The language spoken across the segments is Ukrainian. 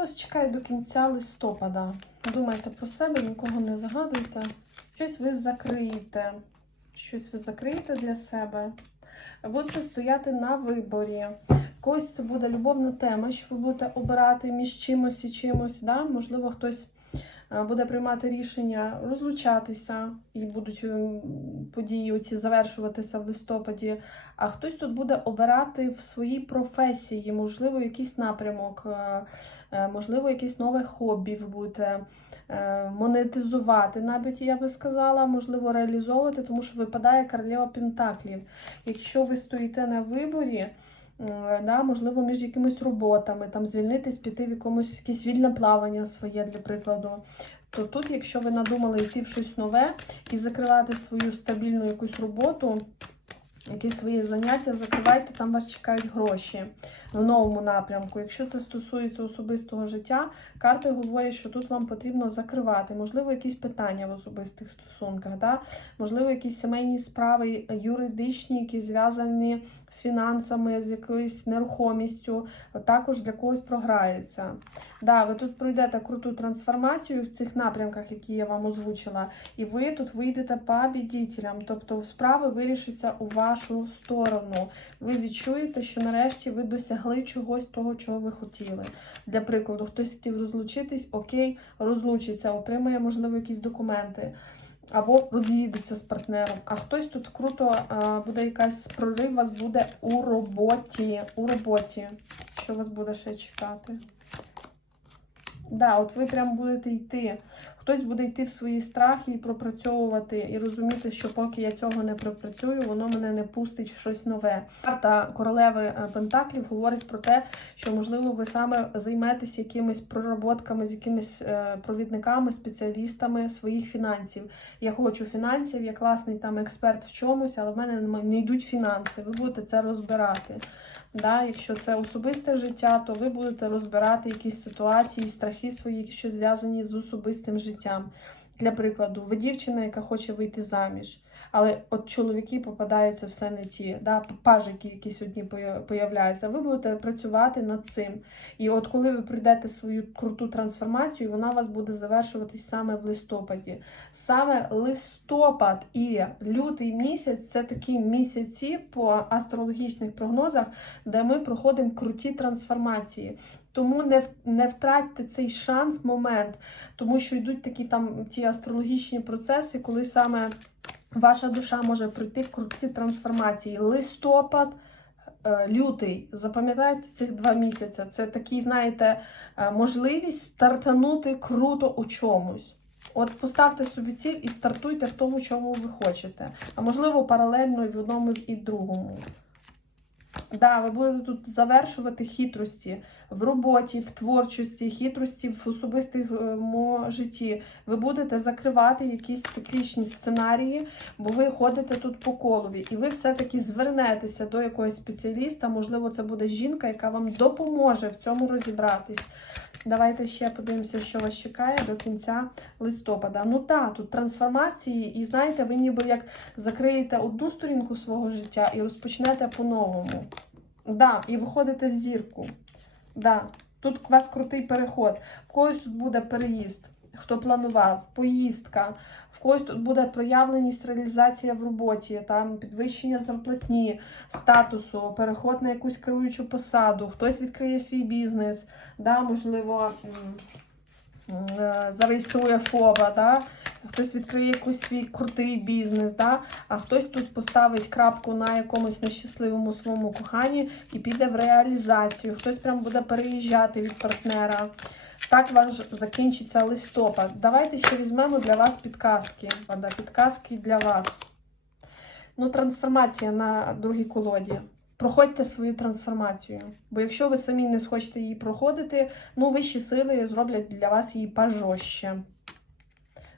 вас чекає до кінця листопада? Думайте про себе, нікого не загадуйте. Щось ви закриєте. Щось ви закриєте для себе. Будете стояти на виборі. Когось це буде любовна тема, що ви будете обирати між чимось і чимось. Да? Можливо, хтось буде приймати рішення розлучатися, і будуть ем, події оці завершуватися в листопаді. А хтось тут буде обирати в своїй професії, можливо, якийсь напрямок, е, е, можливо, якесь нове хобі ви е, монетизувати, навіть я би сказала, можливо, реалізовувати, тому що випадає королева Пентаклів. Якщо ви стоїте на виборі, е, да, можливо, між якимись роботами, там звільнитись, піти в якомусь якесь вільне плавання своє, для прикладу. То тут, якщо ви надумали йти в щось нове і закривати свою стабільну якусь роботу, якісь свої заняття, закривайте, там вас чекають гроші в новому напрямку. Якщо це стосується особистого життя, карти говорять, що тут вам потрібно закривати, можливо, якісь питання в особистих стосунках, да? можливо, якісь сімейні справи юридичні, які зв'язані з фінансами, з якоюсь нерухомістю, також для когось програється. Да, ви тут пройдете круту трансформацію в цих напрямках, які я вам озвучила, і ви тут вийдете побідітелям, тобто справи вирішаться у вашу сторону. Ви відчуєте, що нарешті ви досягли чогось того, чого ви хотіли. Для прикладу, хтось хотів розлучитись, окей, розлучиться, отримає, можливо, якісь документи. Або роз'їдеться з партнером. А хтось тут круто буде якась прорив, вас буде у роботі. У роботі. Що вас буде ще чекати? Да, от ви прям будете йти. Хтось буде йти в свої страхи і пропрацьовувати, і розуміти, що поки я цього не пропрацюю, воно мене не пустить в щось нове. Карта королеви е, Пентаклів говорить про те, що можливо ви саме займетесь якимись проработками з якимись е, провідниками, спеціалістами своїх фінансів. Я хочу фінансів, я класний там експерт в чомусь, але в мене не йдуть фінанси. Ви будете це розбирати. Да, якщо це особисте життя, то ви будете розбирати якісь ситуації, страхи свої, що зв'язані з особистим життям. Для прикладу, ви дівчина, яка хоче вийти заміж, але от чоловіки попадаються все не ті, да, пажики якісь одні поя- появляються. Ви будете працювати над цим. І от коли ви прийдете свою круту трансформацію, вона у вас буде завершуватись саме в листопаді. Саме листопад і лютий місяць це такі місяці по астрологічних прогнозах, де ми проходимо круті трансформації. Тому не, не втратьте цей шанс, момент, тому що йдуть такі там ті астрологічні процеси, коли саме ваша душа може пройти в круті трансформації. Листопад. е, Лютий, запам'ятайте цих два місяці. Це такий, знаєте, е, можливість стартанути круто у чомусь. От поставте собі ціль і стартуйте в тому, чому ви хочете. А можливо, паралельно і в одному і в другому. Да, ви будете тут завершувати хитрості в роботі, в творчості, хитрості в особистому житті. Ви будете закривати якісь циклічні сценарії, бо ви ходите тут по колові, і ви все-таки звернетеся до якогось спеціаліста. Можливо, це буде жінка, яка вам допоможе в цьому розібратись. Давайте ще подивимося, що вас чекає до кінця листопада. Ну так, тут трансформації, і знаєте, ви ніби як закриєте одну сторінку свого життя і розпочнете по-новому. Да, і виходите в зірку. Да. Тут у вас крутий переход. В когось тут буде переїзд, хто планував, поїздка. Когось тут буде проявленість, реалізація в роботі, там підвищення зарплатні, статусу, переход на якусь керуючу посаду, хтось відкриє свій бізнес, да, можливо, е, зареєструє ФОБа, да, хтось відкриє якийсь свій крутий бізнес, да, а хтось тут поставить крапку на якомусь нещасливому своєму коханні і піде в реалізацію. Хтось прям буде переїжджати від партнера. Так ваш закінчиться листопад. Давайте ще візьмемо для вас підказки. Підказки для вас. Ну, трансформація на другій колоді. Проходьте свою трансформацію. Бо якщо ви самі не схочете її проходити, ну вищі сили зроблять для вас її пожорстче.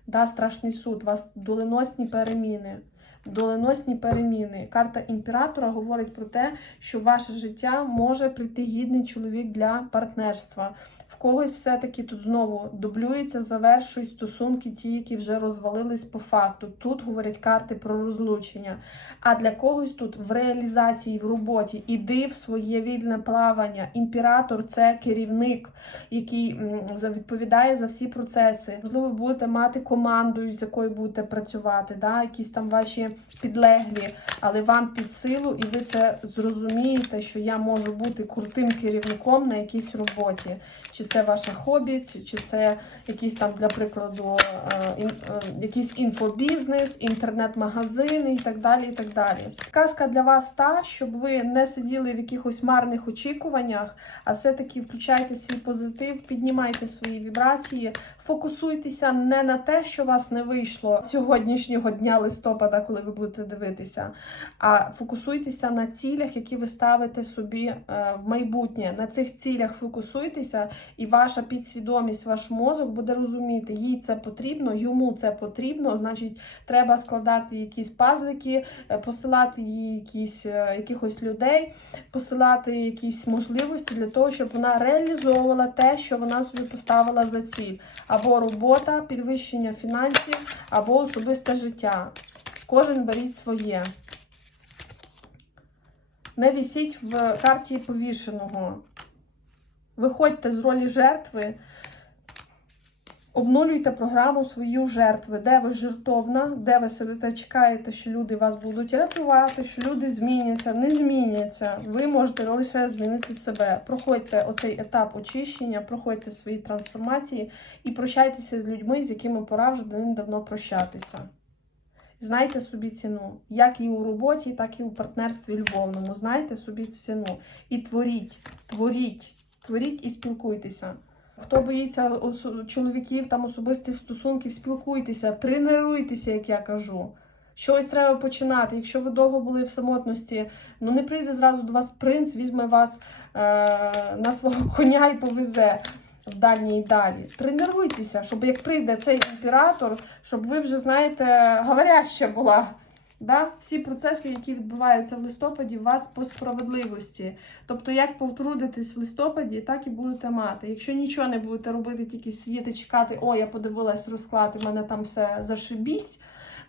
Да, страшний суд, у вас доленосні переміни. Доленосні переміни. Карта імператора говорить про те, що ваше життя може прийти гідний чоловік для партнерства. В когось все-таки тут знову дублюється, завершують стосунки, ті, які вже розвалились по факту. Тут говорять карти про розлучення. А для когось тут в реалізації, в роботі іди в своє вільне плавання. Імператор це керівник, який відповідає за всі процеси. Можливо, ви будете мати команду, з якою будете працювати, да? якісь там ваші підлеглі, але вам під силу, і ви це зрозумієте, що я можу бути крутим керівником на якійсь роботі. Чи це ваше хобі, чи це якийсь там, для прикладу, е, е, якийсь інфобізнес, інтернет-магазини і так далі. і так далі. Казка для вас та, щоб ви не сиділи в якихось марних очікуваннях, а все-таки включайте свій позитив, піднімайте свої вібрації, фокусуйтеся не на те, що вас не вийшло сьогоднішнього дня листопада, коли ви будете дивитися, а фокусуйтеся на цілях, які ви ставите собі е, в майбутнє. На цих цілях фокусуйтеся, і ваша підсвідомість, ваш мозок буде розуміти, їй це потрібно, йому це потрібно. Значить, треба складати якісь пазлики, е, посилати їй якісь е, якихось людей, посилати якісь можливості для того, щоб вона реалізовувала те, що вона собі поставила за ціль. Або робота, підвищення фінансів, або особисте життя. Кожен беріть своє. Не вісіть в карті повішеного. Виходьте з ролі жертви, обнулюйте програму свою жертви, де ви жертовна, де ви сидите, чекаєте, що люди вас будуть рятувати, що люди зміняться, не зміняться. Ви можете лише змінити себе. Проходьте оцей етап очищення, проходьте свої трансформації і прощайтеся з людьми, з якими пора вже давно прощатися. Знайте собі ціну, як і у роботі, так і у партнерстві любовному. Знайте собі ціну і творіть, творіть, творіть і спілкуйтеся. Хто боїться чоловіків, там особистих стосунків, спілкуйтеся, тренуйтеся, як я кажу. Щось треба починати. Якщо ви довго були в самотності, ну не прийде зразу до вас принц, візьме вас е, на свого коня і повезе в дальні і далі. Тренуйтеся, щоб як прийде цей імператор, щоб ви вже, знаєте, говоряща була. Да? Всі процеси, які відбуваються в листопаді, у вас по справедливості. Тобто, як потрудитесь в листопаді, так і будете мати. Якщо нічого не будете робити, тільки сидіти, чекати, о, я подивилась розклад, у мене там все зашибісь,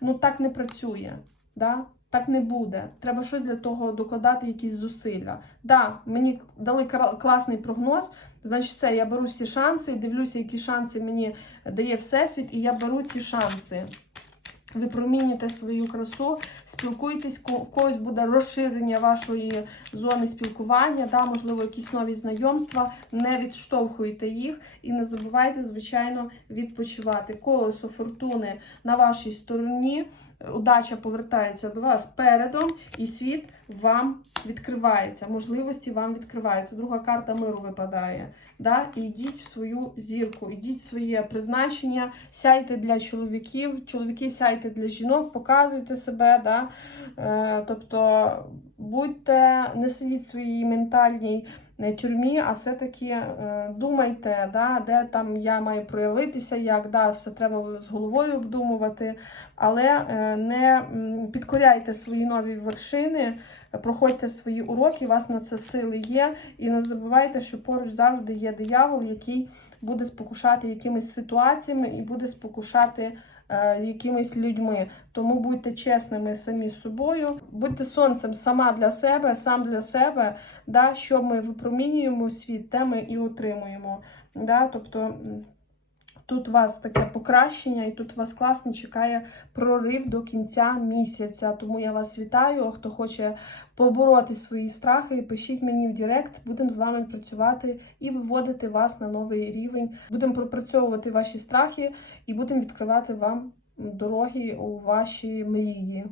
ну так не працює. Да? Так не буде. Треба щось для того докладати, якісь зусилля. Да, мені дали класний прогноз. Значить, все, я беру всі шанси, дивлюся, які шанси мені дає Всесвіт, і я беру ці шанси. Ви промінюєте свою красу, спілкуйтесь, в когось буде розширення вашої зони спілкування, да, можливо, якісь нові знайомства. Не відштовхуйте їх і не забувайте, звичайно, відпочивати. Колесо фортуни на вашій стороні. Удача повертається до вас передом, і світ вам відкривається. Можливості вам відкриваються. Друга карта миру випадає. Да? І йдіть в свою зірку, йдіть в своє призначення, сяйте для чоловіків, чоловіки сяйте для жінок, показуйте себе. Да? Е, тобто будьте, не сидіть в своїй ментальній е, тюрмі, а все-таки е, думайте, да, де там я маю проявитися, як да, все треба з головою обдумувати, але е, не підкоряйте свої нові вершини, проходьте свої уроки, у вас на це сили є, і не забувайте, що поруч завжди є диявол, який буде спокушати якимись ситуаціями і буде спокушати якимись людьми. Тому будьте чесними самі з собою, будьте сонцем сама для себе, сам для себе. Да, що ми випромінюємо світ, те ми і отримуємо. Да, тобто тут у вас таке покращення, і тут вас класно чекає прорив до кінця місяця. Тому я вас вітаю. Хто хоче побороти свої страхи, пишіть мені в Директ, будемо з вами працювати і виводити вас на новий рівень. Будемо пропрацьовувати ваші страхи і будемо відкривати вам дороги у ваші мрії.